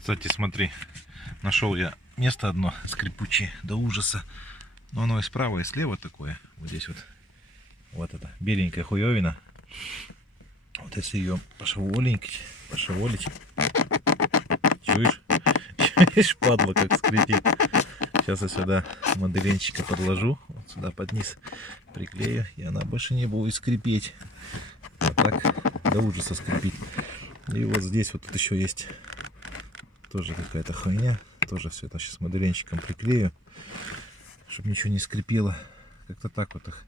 Кстати, смотри, нашел я место одно скрипучее до ужаса. Но оно и справа, и слева такое. Вот здесь вот. Вот это беленькая хуевина. Вот если ее пошеволить. Чуешь? Чуешь, падла, как скрипит. Сейчас я сюда моделенчика подложу. Вот сюда под низ приклею. И она больше не будет скрипеть. Вот так до ужаса скрипит. И вот здесь вот тут еще есть тоже какая-то хуйня. Тоже все это сейчас моделенчиком приклею, чтобы ничего не скрипело. Как-то так вот их